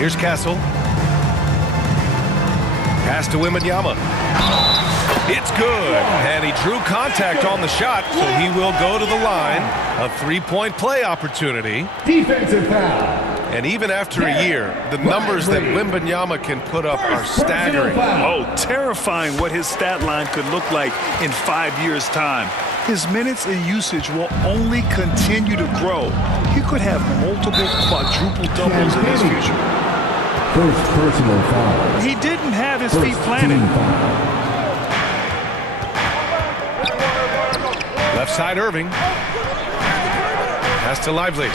Here's Castle. Pass to Wembanyama. It's good. And he drew contact on the shot, so he will go to the line. A three-point play opportunity. Defensive foul. And even after a year, the numbers that Wembanyama can put up are staggering. Oh, terrifying what his stat line could look like in 5 years' time. His minutes and usage will only continue to grow. He could have multiple quadruple doubles in his future. First personal foul. He didn't have his feet planted. Left side, Irving. Pass to Lively.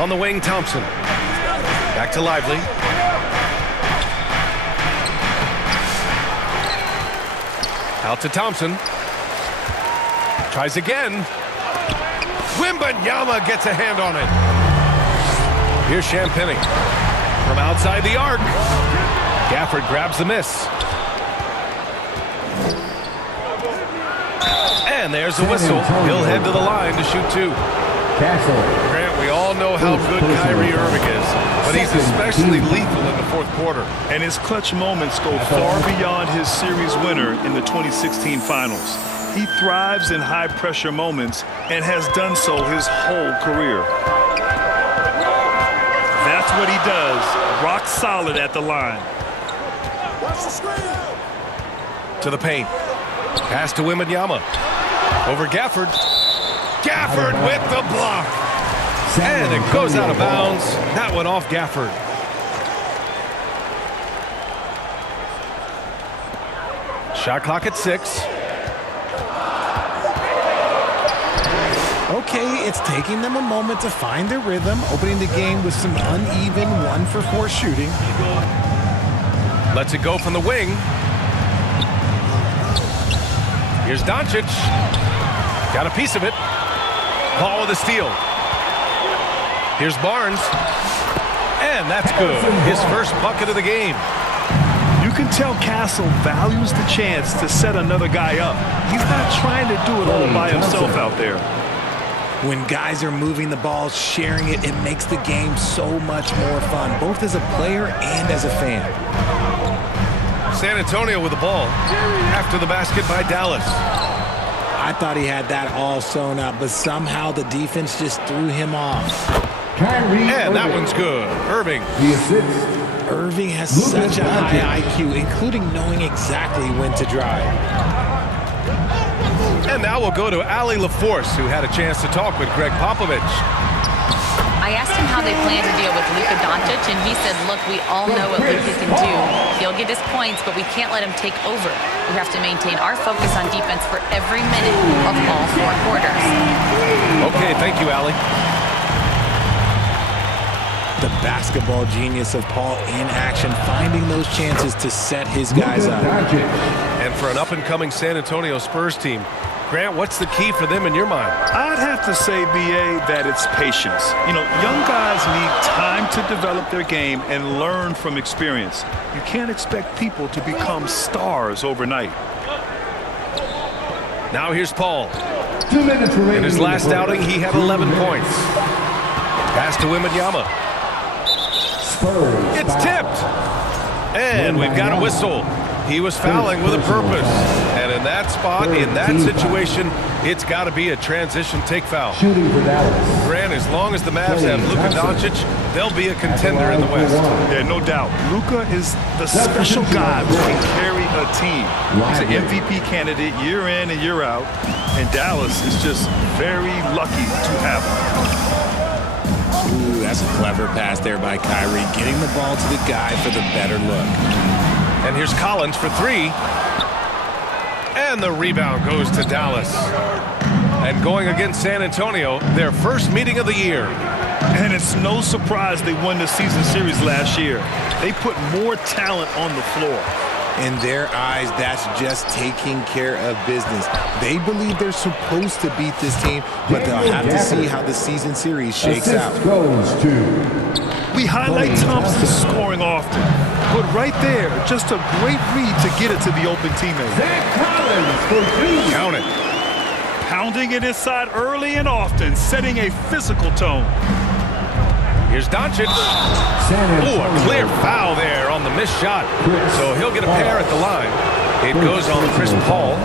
On the wing, Thompson. Back to Lively. Out to Thompson. Tries again. Wembanyama gets a hand on it. Here's Champagnie. From outside the arc. Gafford grabs the miss. And there's the whistle. He'll head to the line to shoot two. Castle. Grant, we all know how good Kyrie Irving is, but he's especially lethal in the fourth quarter. And his clutch moments go far beyond his series winner in the 2016 finals. He thrives in high-pressure moments and has done so his whole career. That's what he does, rock solid at the line. To the paint. Pass to Wembanyama. Over Gafford. Gafford with the block. And it goes out of bounds. That went off Gafford. Shot clock at 6. Okay, it's taking them a moment to find their rhythm, opening the game with some uneven 1-for-4 shooting. Lets it go from the wing. Here's Doncic. Got a piece of it. Paul with a steal. Here's Barnes. And that's good. His first bucket of the game. You can tell Castle values the chance to set another guy up. He's not trying to do it all by himself out there. When guys are moving the ball, sharing it, it makes the game so much more fun, both as a player and as a fan. San Antonio with the ball. After the basket by Dallas. I thought he had that all sewn up, but somehow the defense just threw him off. And that one's good. Irving. The assist. Irving has such a high IQ, including knowing exactly when to drive. And now we'll go to Allie LaForce, who had a chance to talk with Greg Popovich. I asked him how they plan to deal with Luka Doncic, and he said, look, we all know what Luka can do. He'll get his points, but we can't let him take over. We have to maintain our focus on defense for every minute of all 4 quarters. Okay, thank you, Allie. The basketball genius of Paul in action, finding those chances to set his guys up. And for an up-and-coming San Antonio Spurs team, Grant, what's the key for them in your mind? I'd have to say, B.A., that it's patience. You know, young guys need time to develop their game and learn from experience. You can't expect people to become stars overnight. Now here's Paul. 2 minutes remaining. In his last outing, he had 11 points. Pass to Wembanyama. Spurs. It's tipped. And we've got a whistle. He was fouling with a purpose. And in that spot, in that situation, it's got to be a transition take foul. Shooting for Dallas. Grant, as long as the Mavs have Luka Doncic, they'll be a contender in the West. Yeah, no doubt. Luka is the special guy who can carry a team. He's an MVP candidate year in and year out. And Dallas is just very lucky to have him. Ooh, that's a clever pass there by Kyrie, getting the ball to the guy for the better look. And here's Collins for 3. And the rebound goes to Dallas. And going against San Antonio, their first meeting of the year. And it's no surprise they won the season series last year. They put more talent on the floor. In their eyes, that's just taking care of business. They believe they're supposed to beat this team, but they'll have to see how the season series shakes out. Goes to We highlight Thompson scoring often, but right there, just a great read to get it to the open teammate. Count it. Pounding it inside early and often, setting a physical tone. Here's Doncic. Ooh, a clear foul there on the missed shot. So he'll get a pair at the line. It goes on Chris Paul.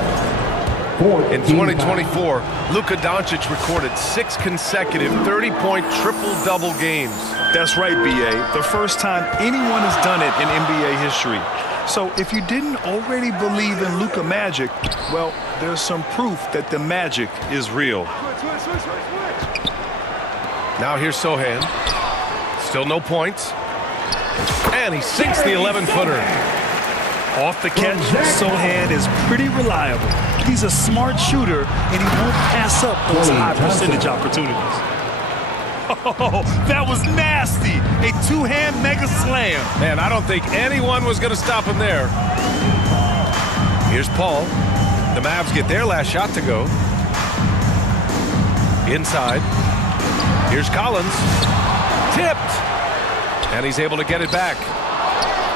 In 2024, Luka Doncic recorded 6 consecutive 30-point triple-double games. That's right, B.A. The first time anyone has done it in NBA history. So if you didn't already believe in Luka Magic, well, there's some proof that the magic is real. Now here's Sohan. Still no points. And he sinks the 11-footer. Off the catch, Sohan is pretty reliable. He's a smart shooter, and he won't pass up those high percentage opportunities. Oh, that was nasty. A two-hand mega slam. Man, I don't think anyone was going to stop him there. Here's Paul. The Mavs get their last shot to go. Inside. Here's Collins. Tipped. And he's able to get it back.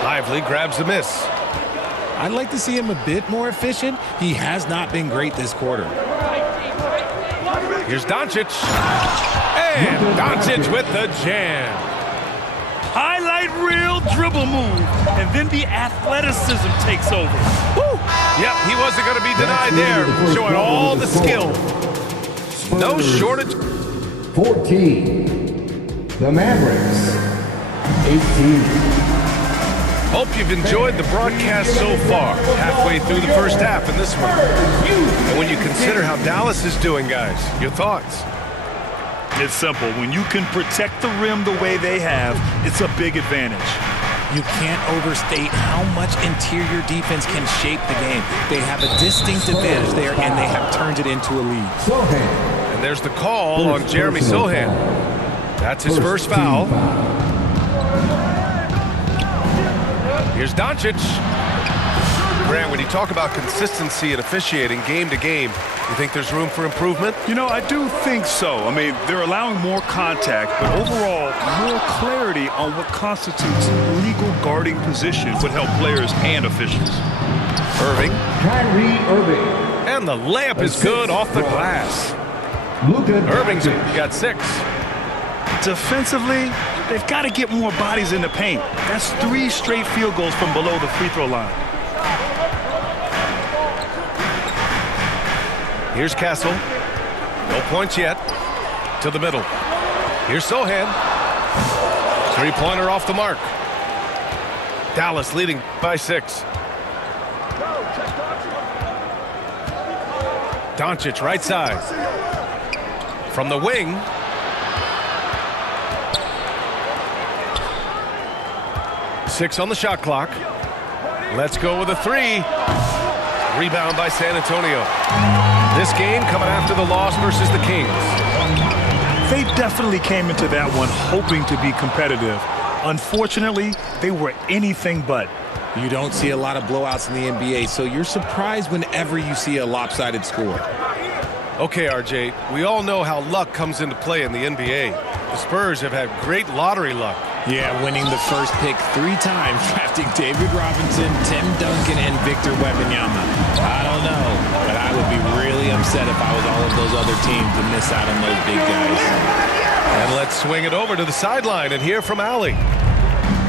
Lively grabs the miss. I'd like to see him a bit more efficient. He has not been great this quarter. Here's Doncic. And Doncic with the jam. Highlight reel dribble move. And then the athleticism takes over. Woo. Yep, he wasn't going to be denied there. Showing all the skill. No shortage. 14. The Mavericks. 18. Hope you've enjoyed the broadcast so far. Halfway through the first half in this one. And when you consider how Dallas is doing, guys, your thoughts? It's simple. When you can protect the rim the way they have, it's a big advantage. You can't overstate how much interior defense can shape the game. They have a distinct advantage there, and they have turned it into a lead. And there's the call on Jeremy Sohan. That's his first foul. Here's Doncic. Grant, when you talk about consistency and officiating game to game, you think there's room for improvement? You know, I do think so. I mean, they're allowing more contact, but overall, more clarity on what constitutes legal guarding position would help players and officials. Irving. Kyrie Irving. And the layup is good off the glass. Irving's got 6. Defensively, they've got to get more bodies in the paint. That's 3 straight field goals from below the free throw line. Here's Castle. No points yet. To the middle. Here's Sohan. 3-pointer off the mark. Dallas leading by 6. Doncic right side. From the wing. Six on the shot clock. Let's go with a 3. Rebound by San Antonio. This game coming after the loss versus the Kings. They definitely came into that one hoping to be competitive. Unfortunately, they were anything but. You don't see a lot of blowouts in the NBA, so you're surprised whenever you see a lopsided score. Okay, RJ, we all know how luck comes into play in the NBA. The Spurs have had great lottery luck. Yeah, winning the first pick 3 times, drafting David Robinson, Tim Duncan, and Victor Wembanyama. I don't know, but I would be really upset if I was all of those other teams to miss out on those big guys. And let's swing it over to the sideline and hear from Allie.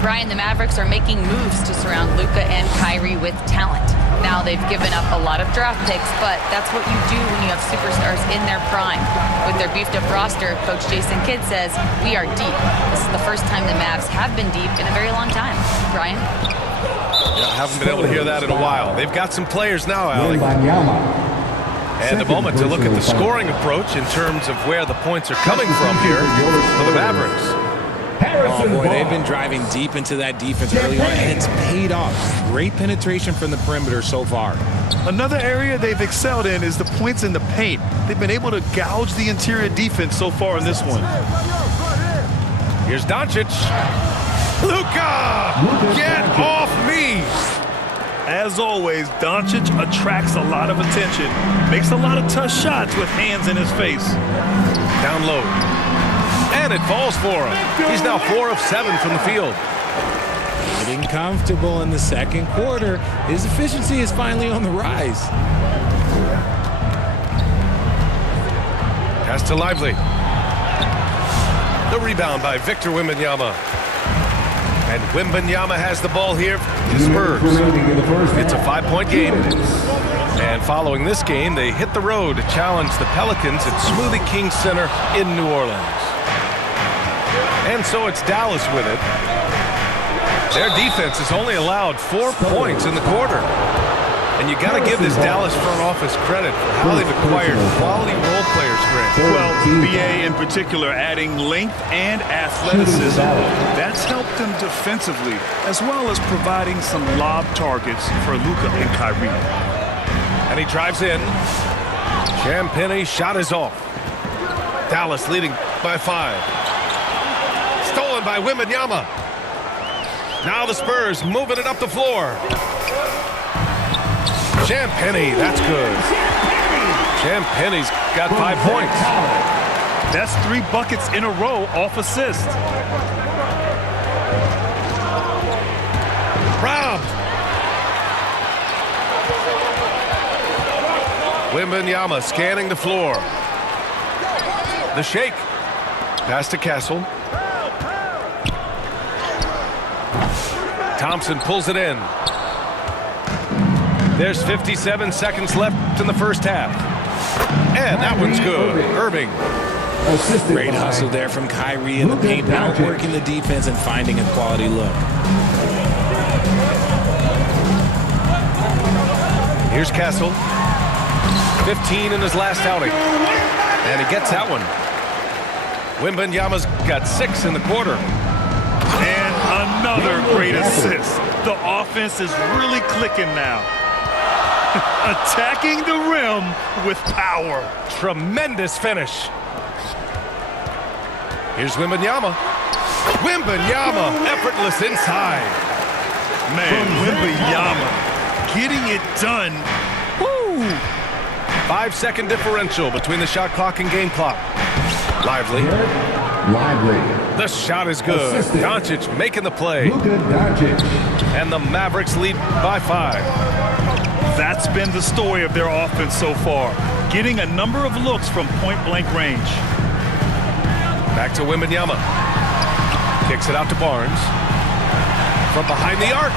Brian, the Mavericks are making moves to surround Luka and Kyrie with talent. Now they've given up a lot of draft picks, but that's what you do when you have superstars in their prime. With their beefed up roster, Coach Jason Kidd says, we are deep. This is the first time the Mavs have been deep in a very long time. Brian? Yeah, haven't been able to hear that in a while. They've got some players now, Allie. And a moment to look at the scoring approach in terms of where the points are coming from here for the Mavericks. Oh boy, they've been driving deep into that defense early on, and it's paid off. Great penetration from the perimeter so far. Another area they've excelled in is the points in the paint. They've been able to gouge the interior defense so far in this one. Here's Doncic. Luka! Get off me! As always, Doncic attracts a lot of attention. Makes a lot of tough shots with hands in his face. Down low. And it falls for him. He's now 4 of 7 from the field. Getting comfortable in the second quarter. His efficiency is finally on the rise. Pass to Lively. The rebound by Victor Wembanyama. And Wembanyama has the ball here for the Spurs. It's a 5-point game. And following this game, they hit the road to challenge the Pelicans at Smoothie King Center in New Orleans. And so it's Dallas with it. Their defense has only allowed 4 points in the quarter. And you got to give this Dallas front office credit for how they've acquired quality role players, Grant. Well, BA in particular adding length and athleticism. That's helped them defensively, as well as providing some lob targets for Luka and Kyrie. And he drives in. Champagne's shot is off. Dallas leading by 5. Stolen by Wembanyama. Now the Spurs moving it up the floor. Champagnie, that's good. Champagnie's got 5 points. That's 3 buckets in a row off assist. Robbed. Wembanyama scanning the floor. The shake. Pass to Castle. Thompson pulls it in. There's 57 seconds left in the first half. And that one's good. Irving. Great hustle there from Kyrie in the paint, outworking the defense and finding a quality look. Here's Castle. 15 in his last outing. And he gets that one. Wembanyama's got 6 in the quarter. And another great assist. The offense is really clicking now. Attacking the rim with power. Tremendous finish. Here's Wembanyama. Wembanyama, effortless inside. Man, Wembanyama getting it done. Woo! 5-second differential between the shot clock and game clock. Lively. The shot is good. Doncic making the play. And the Mavericks lead by 5. That's been the story of their offense so far. Getting a number of looks from point-blank range. Back to Wembanyama. Kicks it out to Barnes. From behind the arc.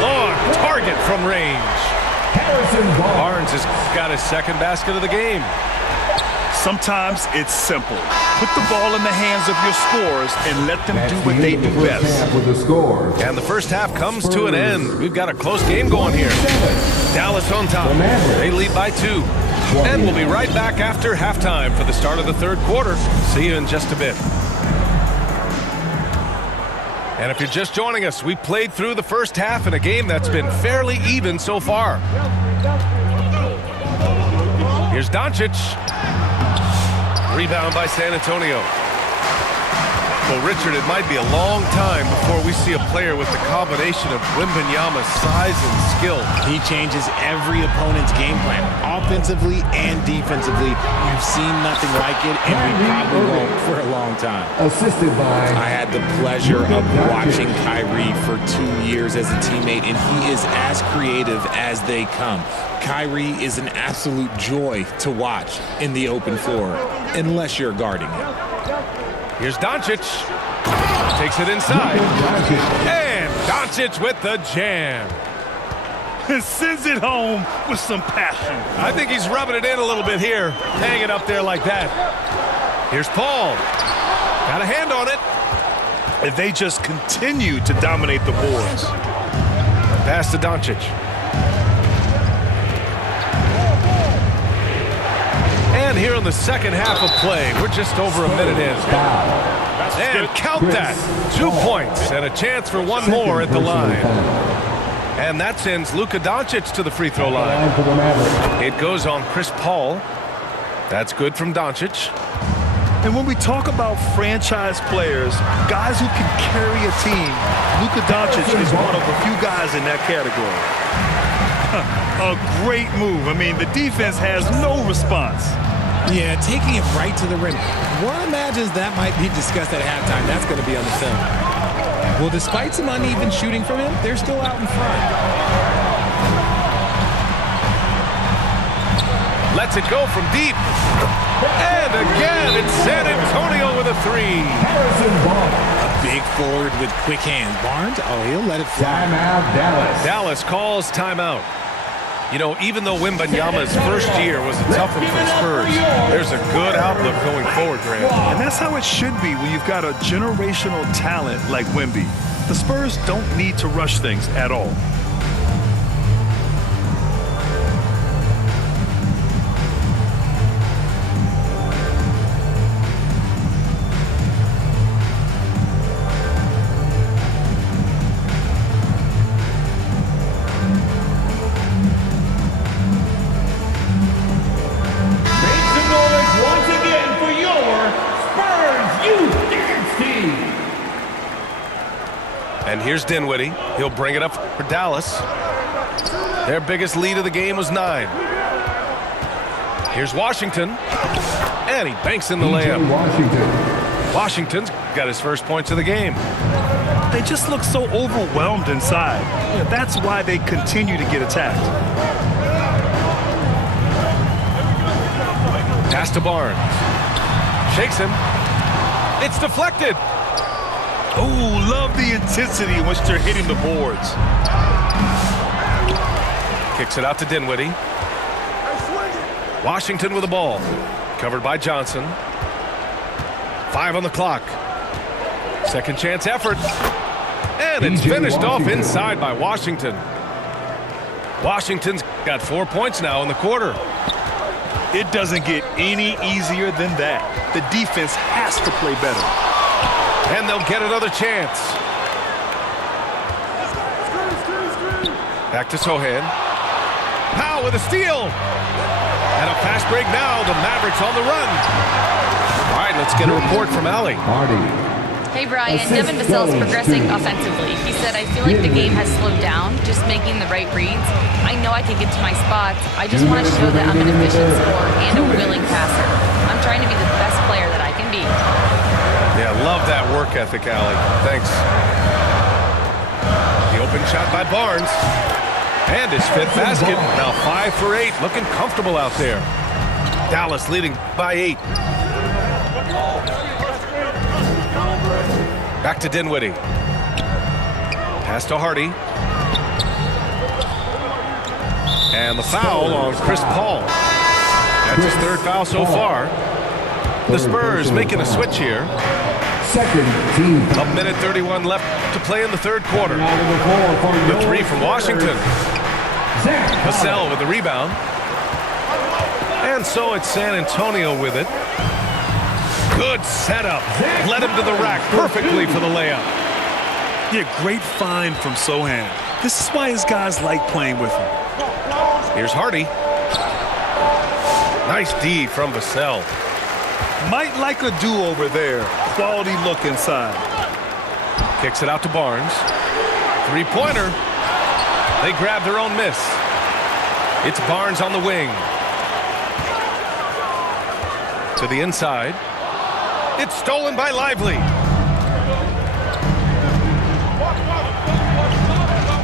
Long target from range. Barnes has got his second basket of the game. Sometimes it's simple. Put the ball in the hands of your scorers and let them do what they do best. And the first half comes to an end. We've got a close game going here. Dallas on top. They lead by 2. And we'll be right back after halftime for the start of the third quarter. See you in just a bit. And if you're just joining us, we played through the first half in a game that's been fairly even so far. Here's Doncic. Rebound by San Antonio. Well, Richard, it might be a long time before we see a player with the combination of Wembanyama's size and skill. He changes every opponent's game plan, offensively and defensively. You've seen nothing like it, and we probably won't for a long time. Assisted by... I had the pleasure of watching Kyrie for 2 years as a teammate, and he is as creative as they come. Kyrie is an absolute joy to watch in the open floor, unless you're guarding him. Here's Doncic. Takes it inside. And Doncic with the jam. Sends it home with some passion. I think he's rubbing it in a little bit here. Hang it up there like that. Here's Paul. Got a hand on it. And they just continue to dominate the boards. Pass to Doncic. And here in the second half of play, we're just over a minute in. And count that. 2 points and a chance for one more at the line. And that sends Luka Doncic to the free throw line. It goes on Chris Paul. That's good from Doncic. And when we talk about franchise players, guys who can carry a team, Luka Doncic is one of a few guys in that category. A great move. I mean, the defense has no response. Yeah, taking it right to the rim. One imagines that might be discussed at halftime. That's going to be on the film. Well, despite some uneven shooting from him, they're still out in front. Lets it go from deep. And again, it's San Antonio with a three. Harrison Barnes. A big forward with quick hands. Barnes, oh, he'll let it fly. Timeout, Dallas. Dallas calls timeout. You know, even though Wembanyama's first year was a tough one for Spurs, there's a good outlook going forward, Grant. And that's how it should be when you've got a generational talent like Wemby. The Spurs don't need to rush things at all. And here's Dinwiddie. He'll bring it up for Dallas. Their biggest lead of the game was 9. Here's Washington. And he banks in the layup. Washington's got his first points of the game. They just look so overwhelmed inside. That's why they continue to get attacked. Pass to Barnes. Shakes him. It's deflected. Oh, love the intensity in which they're hitting the boards. Kicks it out to Dinwiddie. Washington with the ball. Covered by Johnson. 5 on the clock. Second chance effort. And it's finished off inside by Washington. Washington's got 4 points now in the quarter. It doesn't get any easier than that. The defense has to play better. And they'll get another chance. Back to Sohan. Powell with a steal. And a fast break now. The Mavericks on the run. All right, let's get a report from Allie. Hey, Brian. Devin Vassell's progressing offensively. He said, I feel like the game has slowed down, just making the right reads. I know I can get to my spots. I just want to show that I'm an efficient scorer and a willing passer. I'm trying to be the best player that I can be. Yeah, love that work ethic, Allie. Thanks. The open shot by Barnes. And his 5th basket. Now 5 for 8. Looking comfortable out there. Dallas leading by 8. Back to Dinwiddie. Pass to Hardy. And the foul on Chris Paul. That's his 3rd foul so far. The Spurs making a switch here. Second team. 1:31 left to play in the 3rd quarter. The 3 from Washington. Vassell with the rebound. And so it's San Antonio with it. Good setup. Led him to the rack perfectly for the layup. Yeah, great find from Sohan. This is why his guys like playing with him. Here's Hardy. Nice D from Vassell. Might like a do-over there. Quality look inside. Kicks it out to Barnes. 3-pointer. They grab their own miss. It's Barnes on the wing. To the inside. It's stolen by Lively.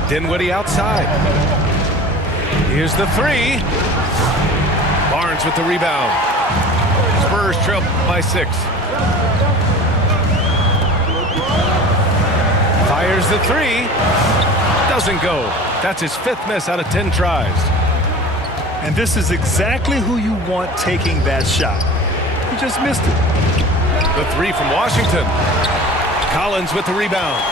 Dinwiddie outside. Here's the 3. Barnes with the rebound. Spurs trail by 6. Fires the 3. Doesn't go. That's his 5th miss out of 10 tries. And this is exactly who you want taking that shot. He just missed it. The 3 from Washington. Collins with the rebound.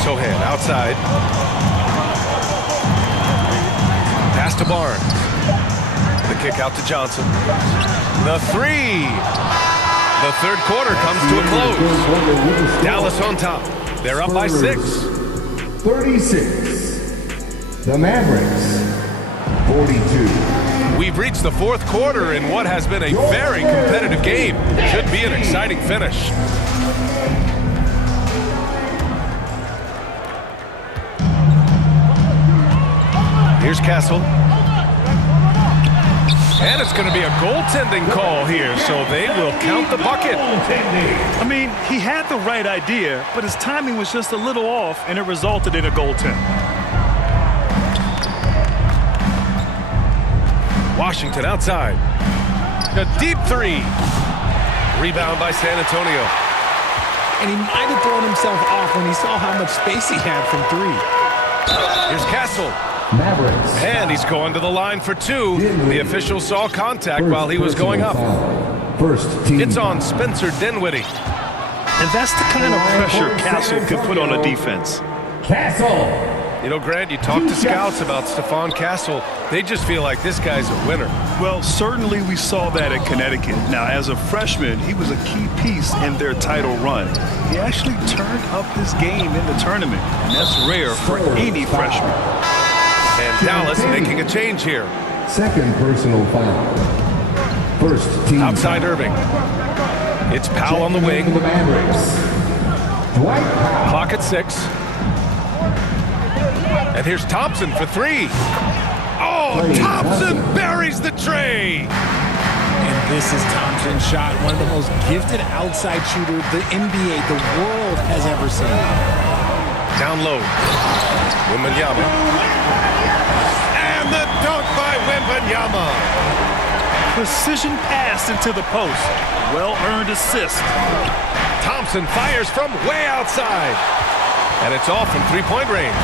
Sohan outside. Pass to Barnes. The kick out to Johnson. The 3. The 3rd quarter comes to a close. Dallas on top. They're up by 6. 36. The Mavericks. 42. We've reached the 4th quarter in what has been a very competitive game. Should be an exciting finish. Here's Castle. And it's going to be a goaltending call here, so they will count the bucket. I mean, he had the right idea, but his timing was just a little off, and it resulted in a goaltend. Washington outside. A deep three. Rebound by San Antonio. And he might have thrown himself off when he saw how much space he had from three. Here's Castle. Mavericks. And he's going to the line for two. The official saw contact while he was going up. First team. It's on Spencer Dinwiddie. And that's the kind of pressure Castle can put on a defense. Castle. You know, Grant, you talk to scouts about Stephon Castle. They just feel like this guy's a winner. Well, certainly we saw that at Connecticut. Now, as a freshman, he was a key piece in their title run. He actually turned up his game in the tournament, and that's rare for any freshman. And Dallas making a change here. Second personal foul. First team. Outside Irving. It's Powell on the wing. The Mavericks. Dwight Powell. Clock at 6. And here's Thompson for three. Oh, Thompson buries the tray. And this is Thompson's shot, one of the most gifted outside shooters the NBA, the world has ever seen. Down low. Wembanyama. And the dunk by Wembanyama. Precision pass into the post. Well-earned assist. Thompson fires from way outside. And it's off from three-point range.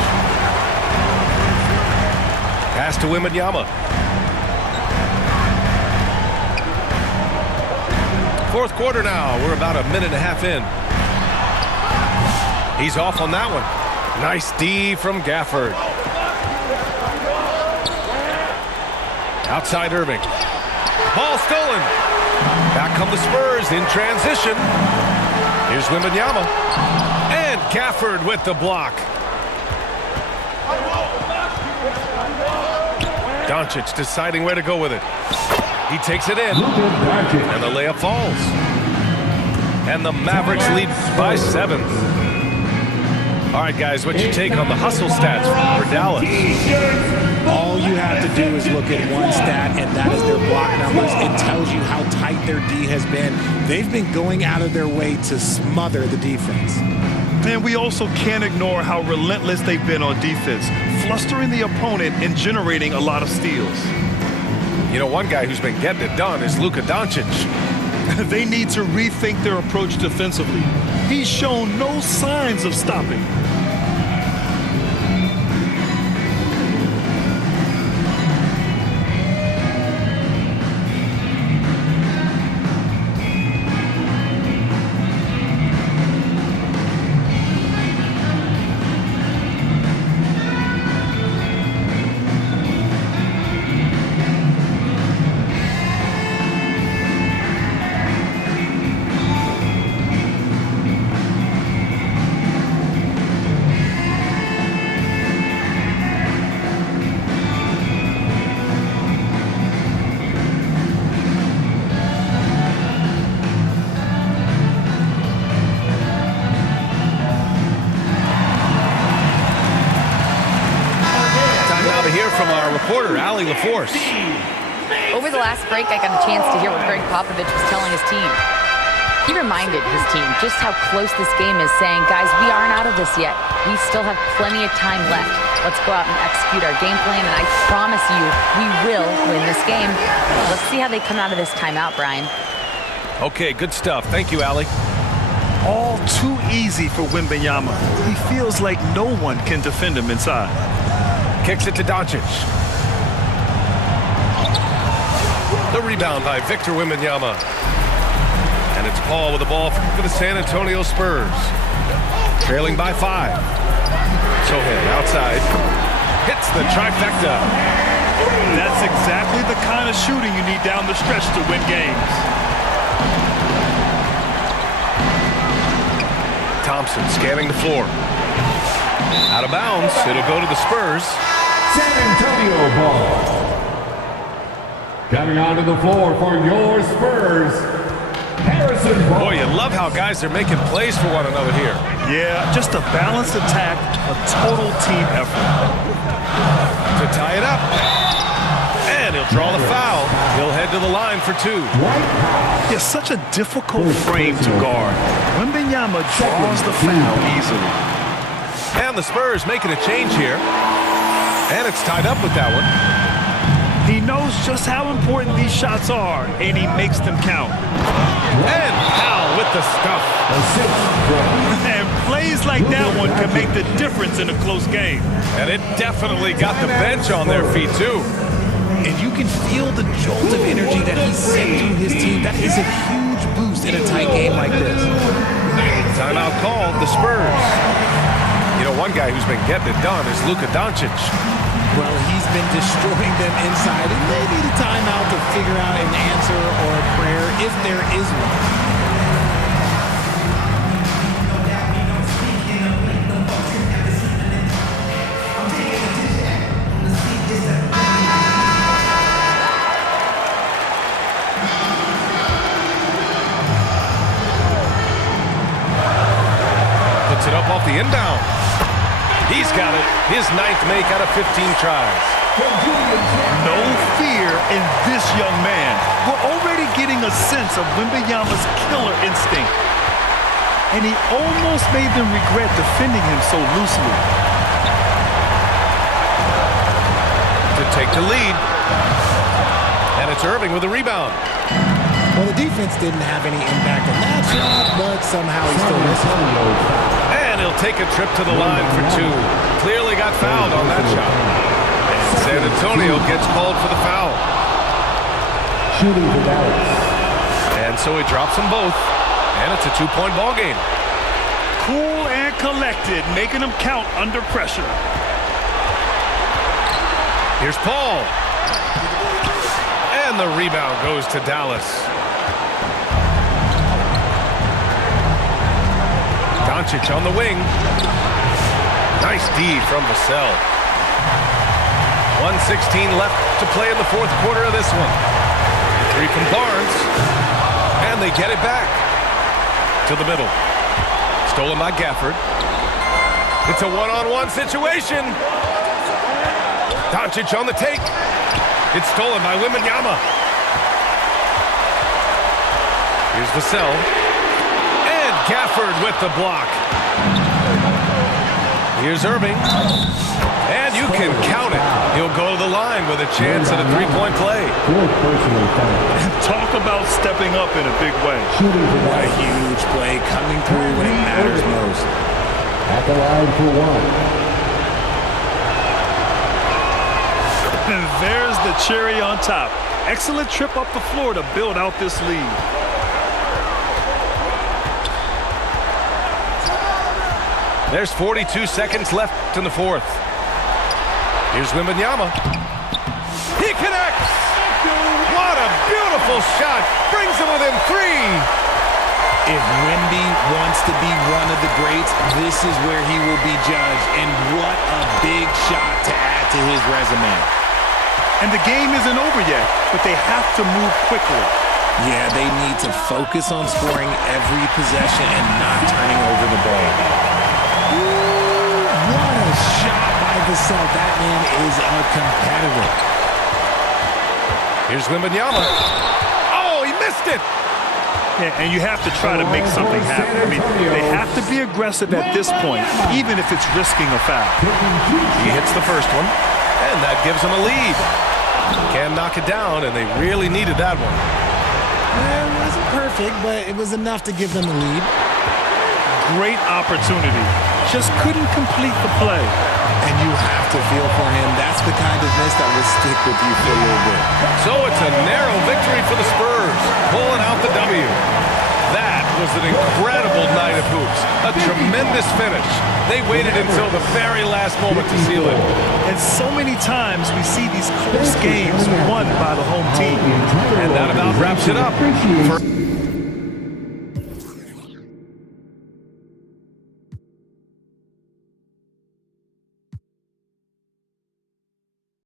Pass to Wembanyama. Fourth quarter now. We're about a minute and a half in. He's off on that one. Nice D from Gafford. Outside Irving. Ball stolen. Back come the Spurs in transition. Here's Wembanyama. And Gafford with the block. Doncic deciding where to go with it. He takes it in. And the layup falls. And the Mavericks lead by 7. All right, guys, what's your take on the hustle stats for Dallas? All you have to do is look at one stat, and that is their block numbers. It tells you how tight their D has been. They've been going out of their way to smother the defense. And we also can't ignore how relentless they've been on defense, flustering the opponent and generating a lot of steals. You know, one guy who's been getting it done is Luka Doncic. They need to rethink their approach defensively. He's shown no signs of stopping. Over the last break, I got a chance to hear what Greg Popovich was telling his team. He reminded his team just how close this game is, saying, guys, we aren't out of this yet. We still have plenty of time left. Let's go out and execute our game plan, and I promise you, we will win this game. Let's see how they come out of this timeout, Brian. Okay, good stuff. Thank you, Allie. All too easy for Wembanyama. He feels like no one can defend him inside. Kicks it to Doncic. The rebound by Victor Wembanyama. And it's Paul with the ball for the San Antonio Spurs. Trailing by 5. Sohan outside. Hits the trifecta. That's exactly the kind of shooting you need down the stretch to win games. Thompson scanning the floor. Out of bounds. It'll go to the Spurs. San Antonio ball. Coming onto the floor for your Spurs, Harrison Barnes. Boy, you love how guys are making plays for one another here. Yeah, just a balanced attack, a total team effort. To tie it up. And he'll draw the foul. He'll head to the line for 2. It's such a difficult frame to guard. Wembanyama draws the foul easily. And the Spurs making a change here. And it's tied up with that one. He knows just how important these shots are, and he makes them count. And Powell with the stuff. And plays like that one can make the difference in a close game. And it definitely got the bench on their feet, too. And you can feel the jolt of energy that he sent through his team. That is a huge boost in a tight game like this. Timeout called, the Spurs. You know, one guy who's been getting it done is Luka Doncic. Well, he's been destroying them inside, and they need a timeout to figure out an answer or a prayer if there is one. Puts it up off the inbound. He's got it. His 9th make out of 15 tries. No fear in this young man. We're already getting a sense of Wembanyama's killer instinct. And he almost made them regret defending him so loosely. To take the lead. And it's Irving with a rebound. Well, the defense didn't have any impact on that shot, but somehow he still missed it. And he'll take a trip to the line for 2. Clearly got fouled on that shot. And San Antonio gets called for the foul. Shooting for Dallas. And so he drops them both. And it's a 2-point ball game. Cool and collected, making them count under pressure. Here's Paul. And the rebound goes to Dallas. Doncic on the wing. Nice D from Vassell. 1:16 left to play in the 4th quarter of this one. 3 from Barnes. And they get it back. To the middle. Stolen by Gafford. It's a one-on-one situation. Doncic on the take. It's stolen by Wembanyama. Here's Vassell. And Gafford with the block. Here's Irving. And you can count it. He'll go to the line with a chance at a 3-point play. Talk about stepping up in a big way. What a huge play coming through when it matters most. At the line for 1. And there's the cherry on top. Excellent trip up the floor to build out this lead. There's 42 seconds left in the 4th. Here's Wembanyama. He connects! What a beautiful shot! Brings him within 3! If Wemby wants to be one of the greats, this is where he will be judged. And what a big shot to add to his resume. And the game isn't over yet, but they have to move quickly. Yeah, they need to focus on scoring every possession and not turning over the ball. Ooh, what a shot by Vassell. That man is a competitor. Here's Wembanyama. Oh, he missed it! Yeah, and you have to try to make something happen. I mean, they have to be aggressive at this point, even if it's risking a foul. He hits the first one, and that gives him a lead. Can knock it down, and they really needed that one. It wasn't perfect, but it was enough to give them the lead. Great opportunity. Just couldn't complete the play. And you have to feel for him. That's the kind of miss that will stick with you for a little bit. So it's a narrow victory for the Spurs, pulling out the W. That was an incredible night of hoops. A tremendous finish. They waited until the very last moment to seal it. And so many times we see these close games won by the home team. And that about wraps it up.